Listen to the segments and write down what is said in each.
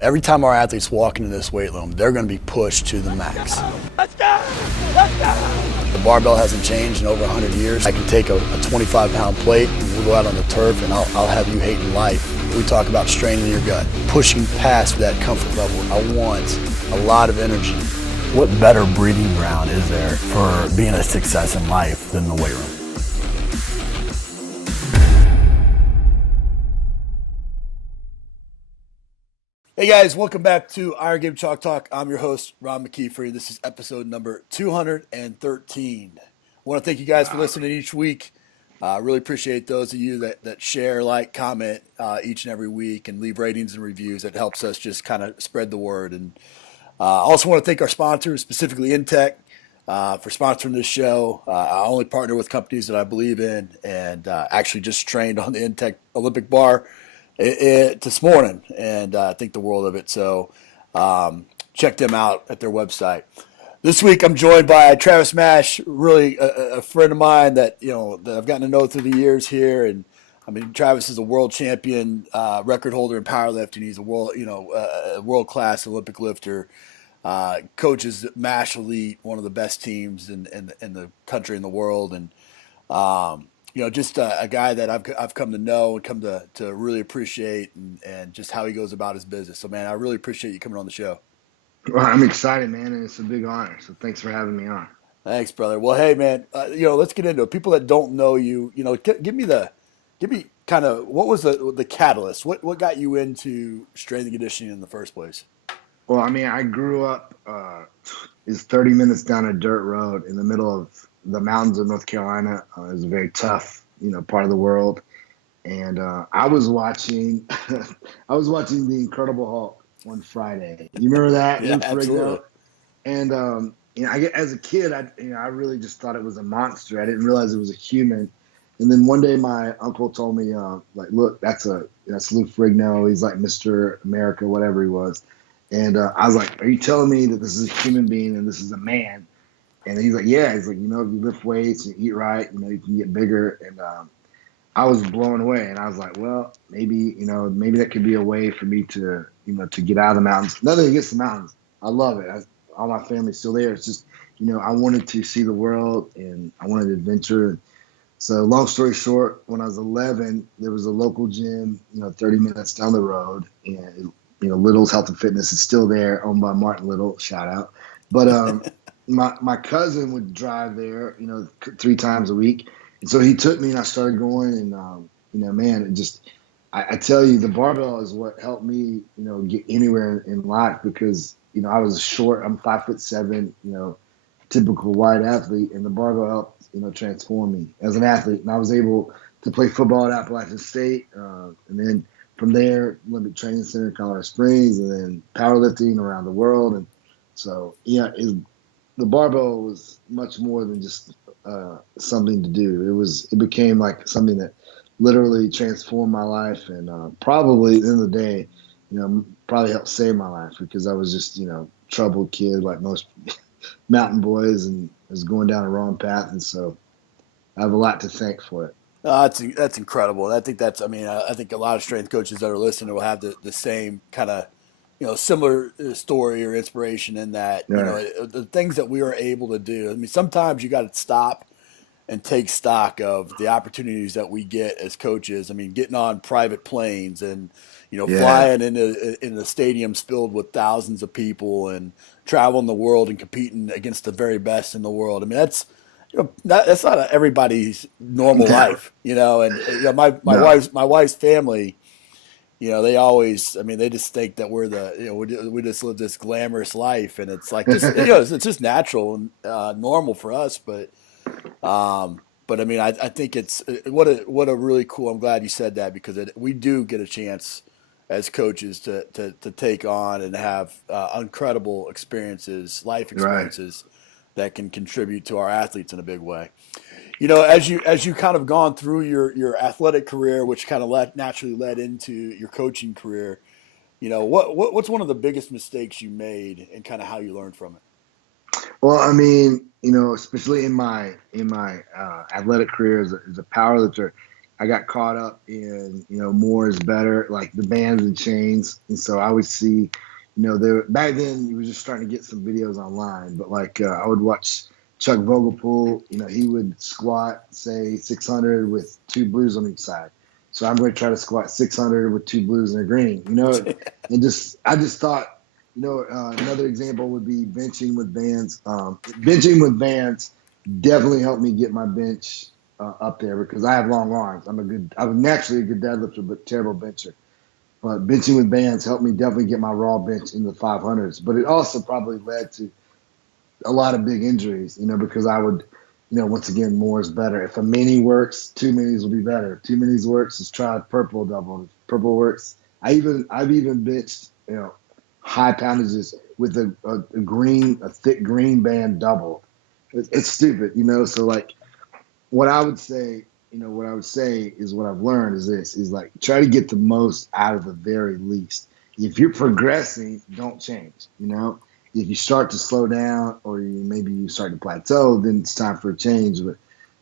Every time our athletes walk into this weight room, they're going to be pushed to the max. Let's go! Let's go! The barbell hasn't changed in over 100 years. I can take a 25-pound plate and we'll go out on the turf and I'll have you hating life. We talk about straining your gut, pushing past that comfort level. I want a lot of energy. What better breeding ground is there for being a success in life than the weight room? Hey guys, welcome back to Iron Game Chalk Talk. I'm your host, Ron McKeefery. This is episode number 213. I want to thank you guys for listening each week. I really appreciate those of you that share, like, comment each and every week and leave ratings and reviews. It helps us just kind of spread the word. And I also want to thank our sponsors, specifically Intech, for sponsoring this show. I only partner with companies that I believe in, and actually just trained on the Intech Olympic bar this morning, and I think the world of it. So check them out at their website. This week I'm joined by Travis Mash, really a friend of mine that that I've gotten to know through the years here. And I mean, Travis is a world champion record holder in powerlifting. He's a world class Olympic lifter. Coaches Mash Elite, one of the best teams in the country and the world, and just a guy that I've come to know and come to really appreciate, and just how he goes about his business. So, man, I really appreciate you coming on the show. Well, I'm excited, man, and it's a big honor. So thanks for having me on. Thanks, brother. Well, hey, man, let's get into it. People that don't know you, give me kind of what was the catalyst? What got you into strength and conditioning in the first place? Well, I mean, I grew up is 30 minutes down a dirt road in the middle of the mountains of North Carolina. It was a very tough, part of the world, and I was watching, I was watching The Incredible Hulk one Friday. You remember that? Yeah, absolutely. And as a kid, I really just thought it was a monster. I didn't realize it was a human. And then one day, my uncle told me, look, that's Lou Ferrigno. He's like Mr. America, whatever he was. And I was like, are you telling me that this is a human being and this is a man? And he's like, yeah. He's like, if you lift weights, you eat right, you can get bigger. And I was blown away. And I was like, well, maybe that could be a way for me to, to get out of the mountains. Nothing against the mountains. I love it. All my family's still there. It's just, I wanted to see the world and I wanted adventure. So long story short, when I was 11, there was a local gym, 30 minutes down the road. And, Little's Health and Fitness is still there, owned by Martin Little, shout out. But my cousin would drive there, 3 times a week. And so he took me and I started going, and, man, it just, I tell you, the barbell is what helped me, get anywhere in life because, I was short, I'm 5'7", typical white athlete, and the barbell helped, transform me as an athlete. And I was able to play football at Appalachian State, and then from there, Olympic Training Center in Colorado Springs, and then powerlifting around the world. And so, the barbell was much more than just something to do. It became like something that literally transformed my life, and probably at the end of the day, probably helped save my life because I was just, troubled kid like most mountain boys, and was going down a wrong path. And so I have a lot to thank for it. That's incredible. And I think I think a lot of strength coaches that are listening will have the same kind of, similar story or inspiration in that, the things that we are able to do. I mean, sometimes you got to stop and take stock of the opportunities that we get as coaches. I mean, getting on private planes and, flying in the stadiums filled with thousands of people and traveling the world and competing against the very best in the world. I mean, that's not everybody's normal life, and my wife's family, they always, I mean, they just think that we're we just live this glamorous life, and it's like just, it's just natural and normal for us, but I mean, I think it's what a really cool. I'm glad you said that because we do get a chance as coaches to take on and have incredible experiences, life experiences. Right. That can contribute to our athletes in a big way. As you kind of gone through your athletic career, which kind of naturally led into your coaching career, what's one of the biggest mistakes you made and kind of how you learned from it? Well, I mean, especially in my athletic career as a powerlifter, I got caught up in, more is better, like the bands and chains. And so I would see, back then you were just starting to get some videos online, but like I would watch Chuck Vogelpool, he would squat, say 600 with 2 blues on each side. So I'm going to try to squat 600 with 2 blues and a green, and I just thought, another example would be benching with bands. Benching with bands definitely helped me get my bench up there because I have long arms. I'm naturally a good deadlifter, but terrible bencher. But benching with bands helped me definitely get my raw bench in the 500s. But it also probably led to a lot of big injuries, because I would, once again, more is better. If a mini works, 2 minis will be better. If 2 minis works, just try purple double. If purple works, I've even benched, high poundages with a thick green band double. It's stupid, So like, what I would say is what I've learned is this: is like try to get the most out of the very least. If you're progressing, don't change. If you start to slow down or maybe you start to plateau, then it's time for a change. But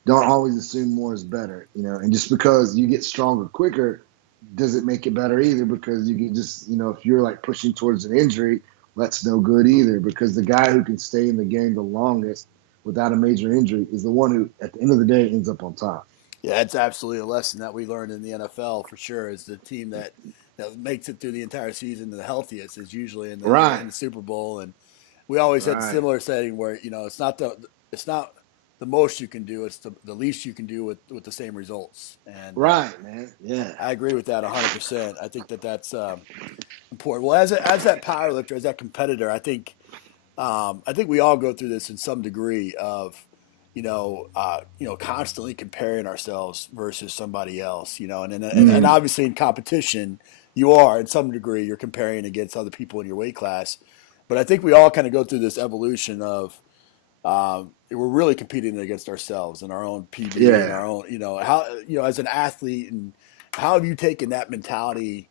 don't always assume more is better, And just because you get stronger quicker doesn't make it better either, because you can just, if you're like pushing towards an injury, that's no good either, because the guy who can stay in the game the longest without a major injury is the one who, at the end of the day, ends up on top. Yeah, it's absolutely a lesson that we learned in the NFL for sure. Is the team that makes it through the entire season the healthiest is usually in the Super Bowl, and we always had a similar setting where it's not the most you can do, it's the least you can do with the same results. And man, yeah, I agree with that 100%. I think that's important. Well, as that power lifter, as that competitor, I think we all go through this in some degree of constantly comparing ourselves versus somebody else, and obviously in competition, you are in some degree, you're comparing against other people in your weight class. But I think we all kind of go through this evolution of we're really competing against ourselves and our own PB and our own, how, as an athlete, and how have you taken that mentality,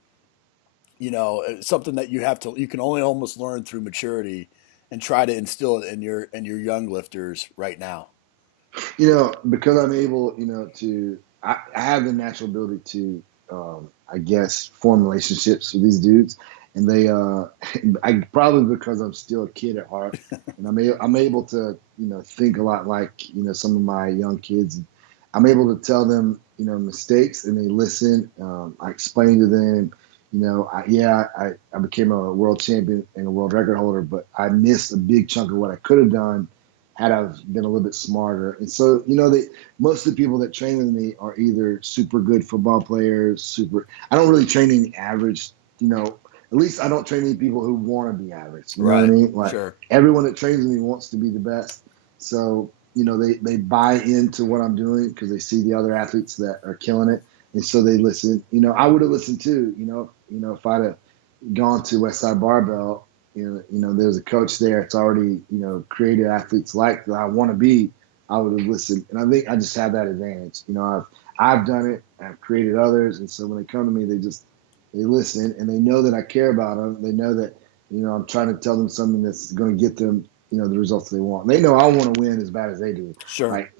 something that you can only almost learn through maturity, and try to instill it in your young lifters right now? Because I'm able, I have the natural ability to, I guess, form relationships with these dudes. And they, I probably because I'm still a kid at heart, and I'm able to, think a lot like, some of my young kids. I'm able to tell them, mistakes, and they listen. I explain to them, I became a world champion and a world record holder, but I missed a big chunk of what I could have done had I been a little bit smarter. And so, most of the people that train with me are either super good football players, I don't really train any average, at least I don't train any people who want to be average. You know what I mean? Like, sure. Everyone that trains with me wants to be the best. So, they buy into what I'm doing because they see the other athletes that are killing it. And so they listen. I would have listened too, if I'd have gone to Westside Barbell, there's a coach there. It's already, created athletes like that I want to be. I would have listened. And I think I just have that advantage. I've done it. I've created others. And so when they come to me, they listen, and they know that I care about them. They know that, I'm trying to tell them something that's going to get them, the results they want. They know I want to win as bad as they do. Sure. Like,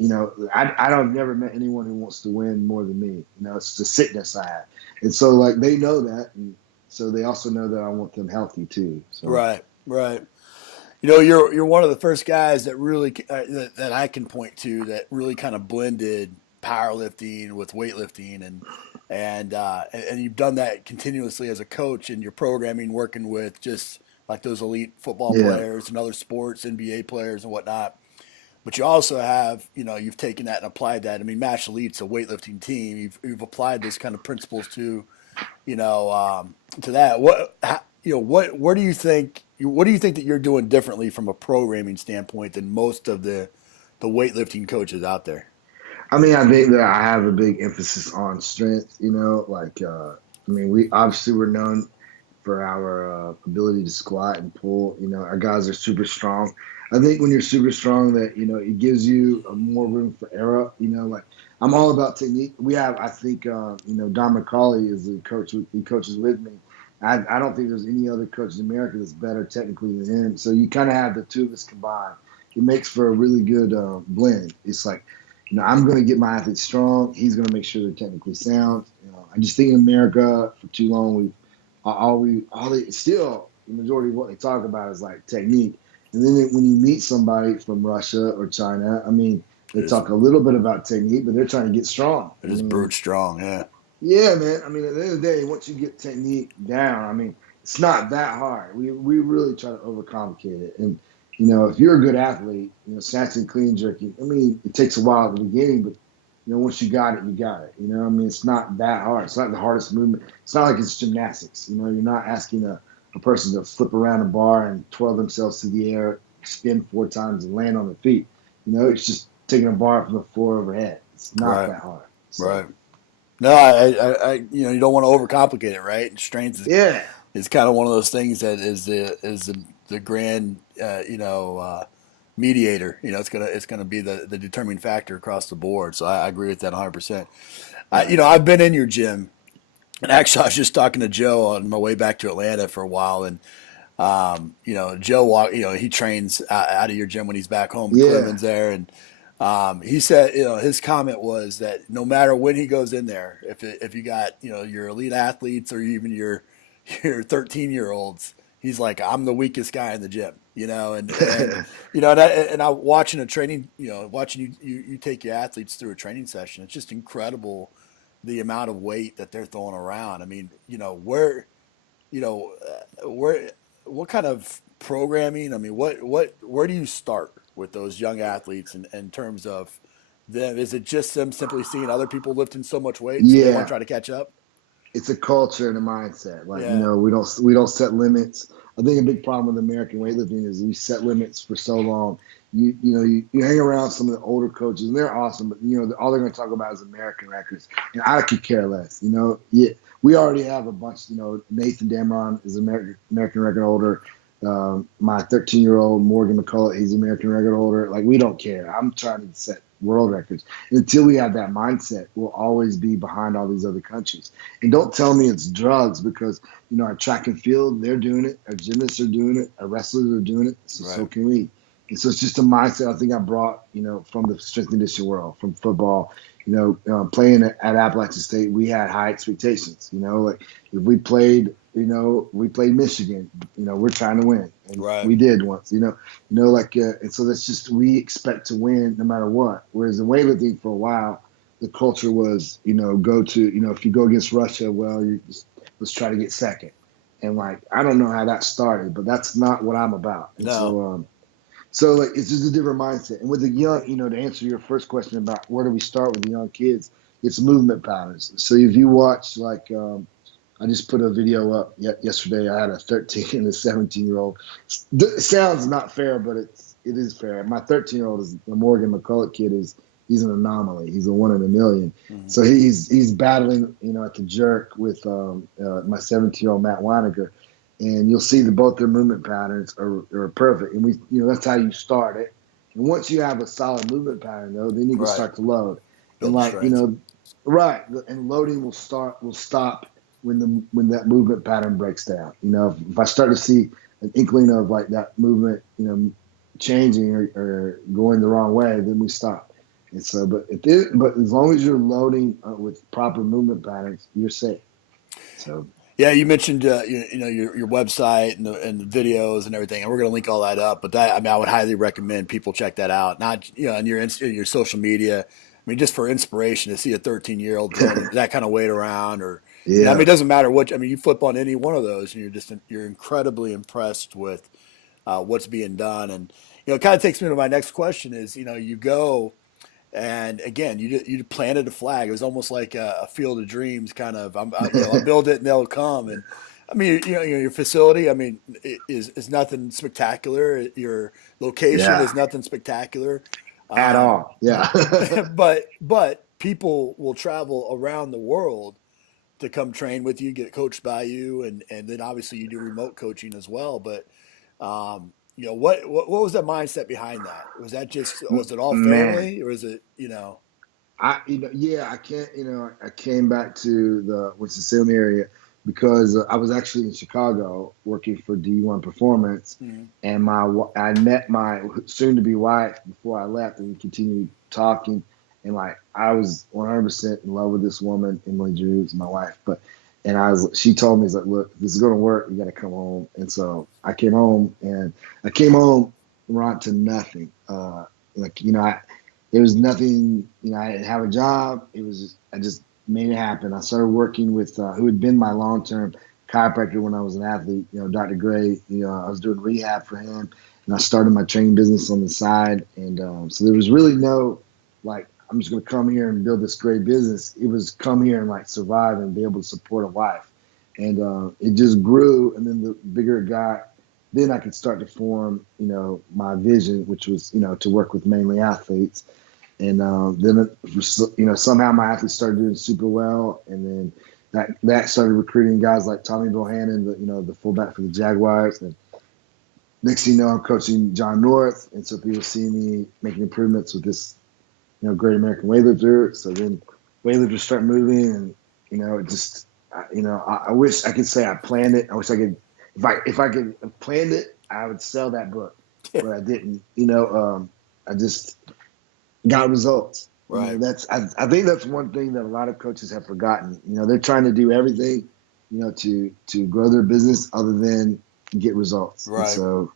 I've never met anyone who wants to win more than me. It's the sickness I have. And so, like, they know that. And so they also know that I want them healthy too. So. Right. You're one of the first guys that really that I can point to that really kind of blended powerlifting with weightlifting, and you've done that continuously as a coach in your programming, working with just like those elite football players and other sports, NBA players and whatnot. But you also have, you've taken that and applied that. I mean, Match Elite's a weightlifting team. You've applied this kind of principles to, to that. What do you think that you're doing differently from a programming standpoint than most of the weightlifting coaches out there? I mean, I think that I have a big emphasis on strength, we obviously we're known for our ability to squat and pull. Our guys are super strong. I think when you're super strong that, it gives you more room for error. I'm all about technique. We have, I think, Don McCauley is the coach. He coaches with me. I don't think there's any other coach in America that's better technically than him. So you kind of have the two of us combined. It makes for a really good blend. It's like, I'm going to get my athletes strong. He's going to make sure they're technically sound. I just think in America for too long, still the majority of what they talk about is like technique. And then when you meet somebody from Russia or China, they talk a little bit about technique, but they're trying to get strong. It is brute strong, yeah. Yeah, man. At the end of the day, once you get technique down, it's not that hard. We really try to overcomplicate it. And, if you're a good athlete, snatching, clean, jerking, it takes a while at the beginning, but, once you got it, you got it. It's not that hard. It's not the hardest movement. It's not like it's gymnastics. You're not asking a person to flip around a bar and twirl themselves through the air, spin 4 times, and land on their feet. It's just taking a bar from the floor overhead. It's not that hard. So, right. No, I you don't want to overcomplicate it, right? And strength is kind of one of those things that is the grand, mediator. It's gonna be the determining factor across the board. So I agree with that 100%. I've been in your gym, and actually I was just talking to Joe on my way back to Atlanta for a while, and Joe he trains out of your gym when he's back home. Cleveland's there, and he said, his comment was that no matter when he goes in there, if you got, your elite athletes or even your 13-year-olds, he's like, I'm the weakest guy in the gym, and I watching a training, watching you take your athletes through a training session, it's just incredible the amount of weight that they're throwing around. What kind of programming? Where do you start with those young athletes in terms of them? Is it just them simply seeing other people lifting so much weight, so they want to try to catch up? It's a culture and a mindset. We don't set limits. I think a big problem with American weightlifting is we set limits for so long. You hang around some of the older coaches, and they're awesome, but all they're going to talk about is American records, and I could care less. We already have a bunch. Nathan Damron is American record holder. My 13-year-old Morgan McCauley, he's American record holder. Like, we don't care. I'm trying to set world records. And until we have that mindset, we'll always be behind all these other countries. And don't tell me it's drugs, because our track and field, they're doing it. Our gymnasts are doing it. Our wrestlers are doing it. So can we. And so it's just a mindset I think I brought, from the strength and conditioning world, from football. Playing at Appalachian State, we had high expectations. Like if we played Michigan, we're trying to win. And we did once, and so that's just, we expect to win no matter what. Whereas in weightlifting for a while, the culture was, go to, if you go against Russia, well, let's try to get second. And I don't know how that started, but that's not what I'm about. And so it's just a different mindset. And with the young, to answer your first question about where do we start with the young kids, it's movement patterns. So if you watch, I just put a video up yesterday. I had a 13 and a 17-year-old. It sounds not fair, but it is fair. My 13-year-old is the Morgan McCulloch kid. He's an anomaly. He's a 1 in a million. Mm-hmm. So he's battling, at the jerk with my 17-year-old Matt Weiniger. And you'll see that both their movement patterns are perfect. And that's how you start it. And once you have a solid movement pattern, though, then you can start to load. And and loading will stop when that movement pattern breaks down. If I start to see an inkling of that movement, changing or going the wrong way, then we stop. And so, but as long as you're loading with proper movement patterns, you're safe. So. Yeah, you mentioned your website and the videos and everything, and we're going to link all that up. But I would highly recommend people check that out. Not on your social media. Just for inspiration to see a 13-year-old throwing that kind of weight around, or it doesn't matter what. You flip on any one of those, and you're incredibly impressed with what's being done. And it kind of takes me to my next question is you go. And again, you planted a flag. It was almost like a field of dreams kind of. I'll build it and they'll come. And your facility, is nothing spectacular. Your location is nothing spectacular at all. Yeah. but people will travel around the world to come train with you, get coached by you, and then obviously you do remote coaching as well. But what was the mindset behind that? Was it all family, or is it I can't I came back to the Winston-Salem area because I was actually in Chicago working for D1 Performance, and I met my soon-to-be wife before I left, and we continued talking. And like, I was 100% in love with this woman, Emily Drews, my wife. She told me, like, look, this is going to work. You got to come home. And so I came home, and I came home, Ron, to nothing. There was nothing, I didn't have a job. I just made it happen. I started working with, who had been my long-term chiropractor when I was an athlete, Dr. Gray. I was doing rehab for him, and I started my training business on the side. And so there was really no, like, I'm just going to come here and build this great business. It was come here and like survive and be able to support a wife. And it just grew. And then the bigger it got, then I could start to form, my vision, which was, to work with mainly athletes. And then, somehow my athletes started doing super well. And then that started recruiting guys like Tommy Bohannon, the fullback for the Jaguars. And next thing you know, I'm coaching John North. And so people see me making improvements with this, great American weightlifter. So then weightlifters start moving, and, it just, I wish I could say I planned it. I wish I could, if I could have planned it, I would sell that book, but I didn't. I just got results. Right. I think that's one thing that a lot of coaches have forgotten. They're trying to do everything, to grow their business other than get results. Right. And so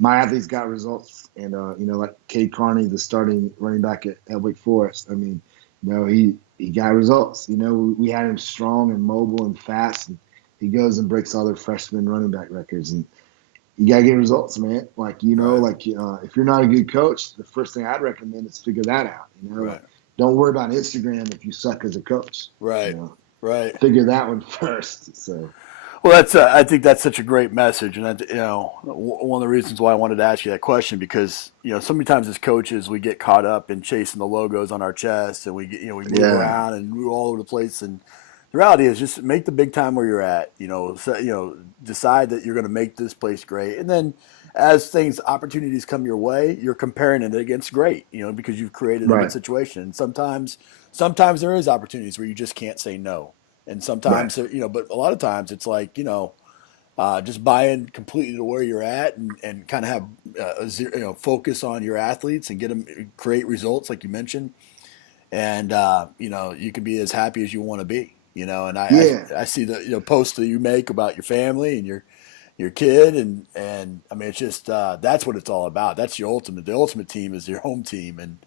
my athletes got results, and like Cade Carney, the starting running back at Wake Forest. I mean, he got results. We had him strong and mobile and fast, and he goes and breaks all their freshman running back records. And you gotta get results, man. Like, if you're not a good coach, the first thing I'd recommend is figure that out. Right. Like, don't worry about Instagram if you suck as a coach. Right. Right. Figure that one first. So. Well, I think that's such a great message, and one of the reasons why I wanted to ask you that question, because so many times as coaches we get caught up in chasing the logos on our chests, and we move around and move all over the place. And the reality is, just make the big time where you're at. Decide that you're going to make this place great, and then as opportunities come your way, you're comparing it against great. Because you've created a good situation. And sometimes there is opportunities where you just can't say no. And sometimes, but a lot of times it's like, just buy in completely to where you're at and kind of have, focus on your athletes and get them create results like you mentioned. And, you can be as happy as you want to be, and I see the posts that you make about your family and your kid. And I mean, it's just, that's what it's all about. That's the ultimate team is your home team. And,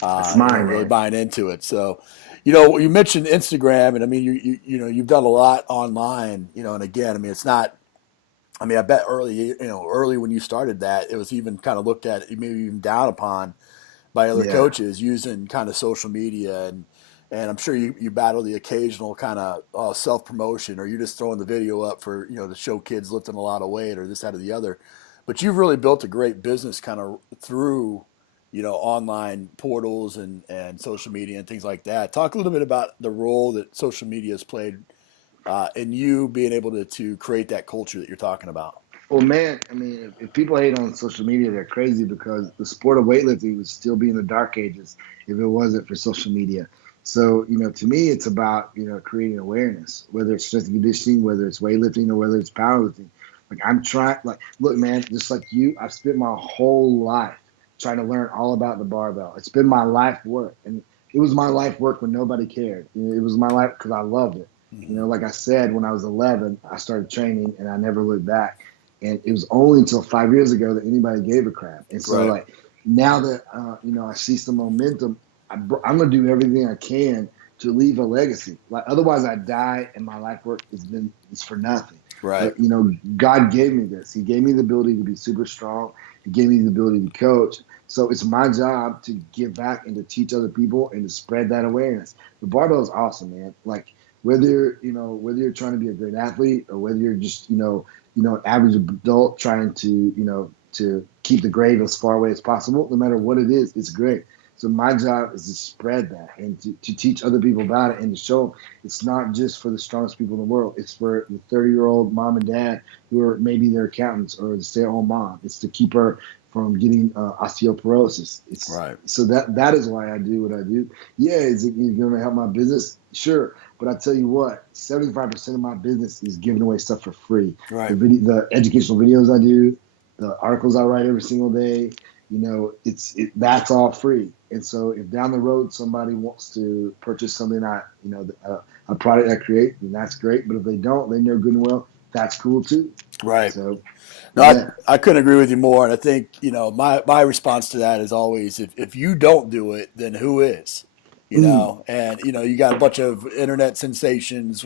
that's mine, really buying into it. So, you mentioned Instagram, and I mean, you've done a lot online, and again, I mean, it's not, I mean, I bet early when you started that, it was even kind of looked at, maybe even down upon by other coaches using kind of social media, and I'm sure you battle the occasional kind of self-promotion, or you're just throwing the video up for, to show kids lifting a lot of weight or this, that, or the other, but you've really built a great business kind of through online portals and social media and things like that. Talk a little bit about the role that social media has played in you being able to create that culture that you're talking about. Well, man, I mean, if people hate on social media, they're crazy, because the sport of weightlifting would still be in the dark ages if it wasn't for social media. So, to me, it's about, creating awareness, whether it's strength and conditioning, whether it's weightlifting, or whether it's powerlifting. Like, I'm trying, look, man, just like you, I've spent my whole life trying to learn all about the barbell. It's been my life work, and it was my life work when nobody cared. It was my life because I loved it. Mm-hmm. Like I said, when I was 11, I started training, and I never looked back. And it was only until 5 years ago that anybody gave a crap. And so, now that I see some momentum, I'm going to do everything I can to leave a legacy. Like, otherwise, I die, and my life work is for nothing. Right. But, God gave me this. He gave me the ability to be super strong. He gave me the ability to coach. So it's my job to give back and to teach other people and to spread that awareness. The barbell is awesome, man. Like, whether you're trying to be a great athlete, or whether you're just, an average adult trying to keep the grade as far away as possible, no matter what it is, it's great. So my job is to spread that and to teach other people about it, and to show them it's not just for the strongest people in the world. It's for the 30-year-old mom and dad who are maybe their accountants, or the stay-at-home mom. It's to keep her from getting osteoporosis. So that is why I do what I do. Yeah, is it going to help my business? Sure. But I tell you what, 75% of my business is giving away stuff for free. Right. The educational videos I do, the articles I write every single day, that's all free. And so if down the road somebody wants to purchase something a product I create, then that's great. But if they don't, they know good and well that's cool too. Right. So No, yeah. I couldn't agree with you more. And I think, my response to that is always, if you don't do it, then who is? And, you got a bunch of internet sensations,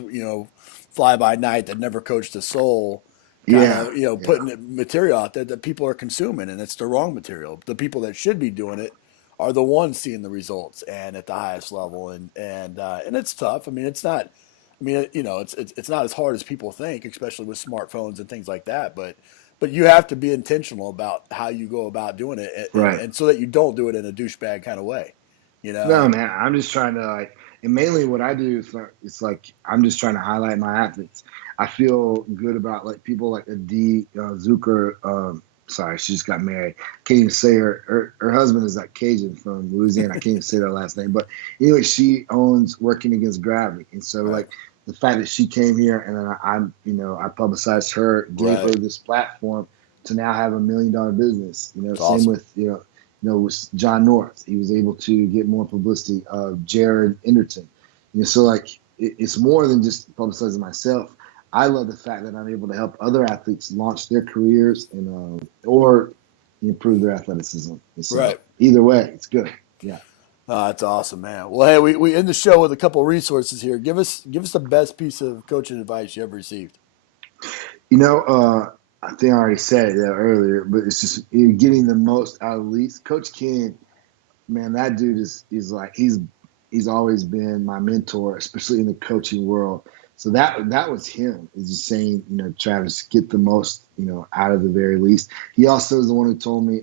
fly by night that never coached a soul, kind Yeah. of, Yeah. putting material out there that people are consuming, and it's the wrong material. The people that should be doing it are the ones seeing the results and at the highest level. And it's tough. I mean, it's not, it's not as hard as people think, especially with smartphones and things like that. But you have to be intentional about how you go about doing it, and, Right. and so that you don't do it in a douchebag kind of way, No, man, I'm just trying to and mainly what I do is like I'm just trying to highlight my athletes. I feel good about people like Adi Zucker. Sorry, she just got married. Can't even say her husband is like Cajun from Louisiana. I can't even say their last name. But anyway, she owns Working Against Gravity, and so Right. the fact that she came here and then I publicized her, gave her Right. this platform to now have $1 million business. Same awesome. with with John North. He was able to get more publicity. Jared Enderton. So it's more than just publicizing myself. I love the fact that I'm able to help other athletes launch their careers and or improve their athleticism. So Right. either way, it's good. Yeah. That's awesome, man. Well, hey, we end the show with a couple of resources here. Give us the best piece of coaching advice you ever received. I think I already said it earlier, but it's just getting the most out of the least. Coach Ken, man, that dude is like he's always been my mentor, especially in the coaching world. So that was him. Is just saying, Travis, get the most, out of the very least. He also is the one who told me,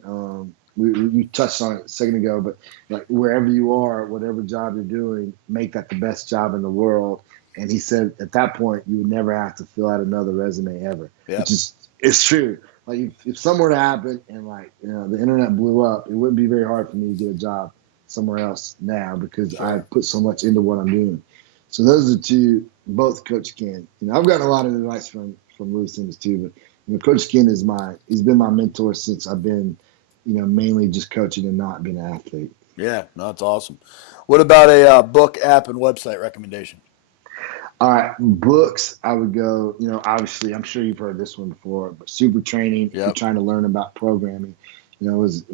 we touched on it a second ago, but like wherever you are, whatever job you're doing, make that the best job in the world. And he said at that point you would never have to fill out another resume ever. Yep. Which is it's true. Like if something were to happen and the internet blew up, it wouldn't be very hard for me to get a job somewhere else now because Sure. I put so much into what I'm doing. So those are two, both Coach Ken. I've gotten a lot of advice from Louis Simmons too, but Coach Ken he's been my mentor since I've been, mainly just coaching and not being an athlete. Yeah, no, that's awesome. What about a book, app, and website recommendation? All right, books. I would go. Obviously, I'm sure you've heard this one before, but Super Training. If you're trying to learn about programming, it was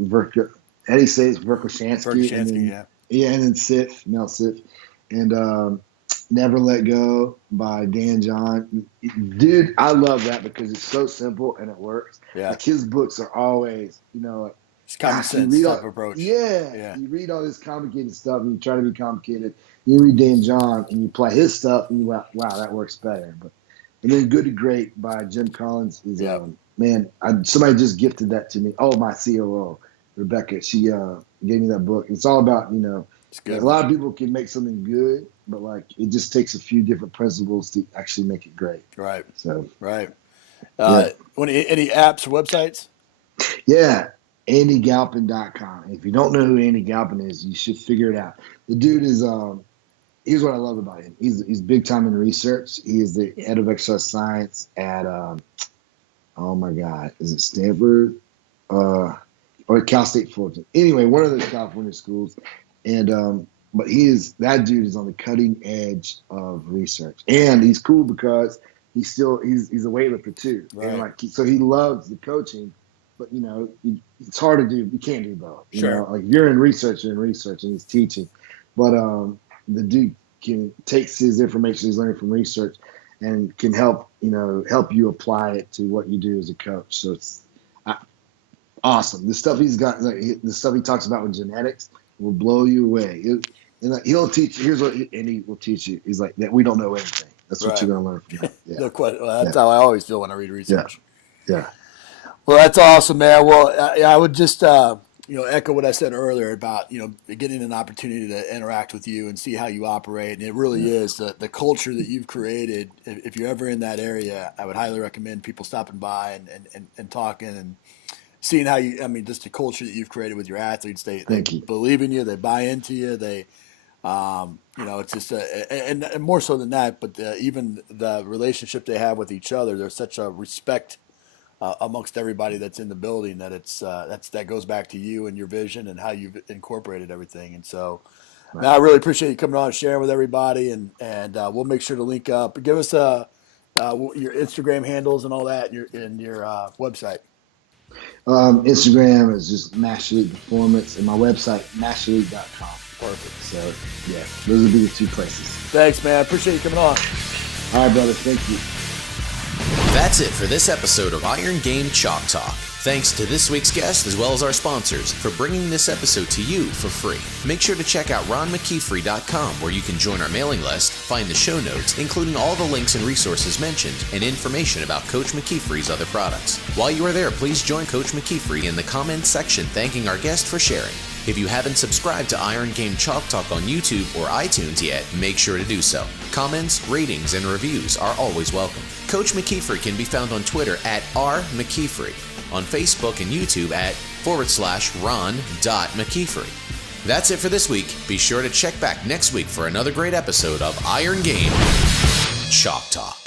Eddie says Verkhoshansky, and then and then Sif, Mel Sif, and Never Let Go by Dan John. Dude, I love that because it's so simple and it works. Yeah. Like his books are always, it's common sense type approach. Yeah. You read all this complicated stuff and you try to be complicated. You read Dan John and you apply his stuff and you wow, that works better. And then Good to Great by Jim Collins is man, somebody just gifted that to me. Oh, my COO, Rebecca, she gave me that book. It's all about, it's good. A lot of people can make something good, but it just takes a few different principles to actually make it great. Right. So right. Any apps or websites? Yeah. AndyGalpin.com. If you don't know who Andy Galpin is, you should figure it out. The dude is here's what I love about him. He's big time in research. He is the head of exercise science at oh my God, is it Stanford? Or Cal State Fullerton. Anyway, one of those California schools. And but that dude is on the cutting edge of research. And he's cool because he's a weightlifter too. Right. And so he loves the coaching. But it's hard to do. You can't do both. Sure. You're in research, and he's teaching. But the dude takes his information he's learning from research and can help you apply it to what you do as a coach. So it's awesome. The stuff he's got, the stuff he talks about with genetics will blow you away. He'll teach. Here's what he will teach you. He's like that. We don't know anything. That's what you're going to learn from him. Yeah. No question. Well, that's how I always feel when I read research. Yeah. Well, that's awesome, man. Well, I would just echo what I said earlier about getting an opportunity to interact with you and see how you operate. And it really is the culture that you've created. If you're ever in that area, I would highly recommend people stopping by and talking and seeing how you. I mean, just the culture that you've created with your athletes. They believe in you. They buy into you. It's just and more so than that, but even the relationship they have with each other. There's such a respect amongst everybody that's in the building that that goes back to you and your vision and how you've incorporated everything. And so, man, I really appreciate you coming on and sharing with everybody, and we'll make sure to link up. Give us your Instagram handles and all that, and your website. Instagram is just Master League Performance, and my website, masterleague.com. Perfect. So, yeah, those would be the 2 places. Thanks, man. I appreciate you coming on. All right, brother. Thank you. That's it for this episode of Iron Game Chalk Talk. Thanks to this week's guest as well as our sponsors for bringing this episode to you for free. Make sure to check out ronmckeefery.com, where you can join our mailing list, find the show notes, including all the links and resources mentioned, and information about Coach McKeefery's other products. While you are there, please join Coach McKeefery in the comments section thanking our guest for sharing. If you haven't subscribed to Iron Game Chalk Talk on YouTube or iTunes yet, make sure to do so. Comments, ratings, and reviews are always welcome. Coach McKeefery can be found on Twitter at @RMcKeefery, on Facebook and YouTube at /Ron.McKeefery. That's it for this week. Be sure to check back next week for another great episode of Iron Game Chalk Talk.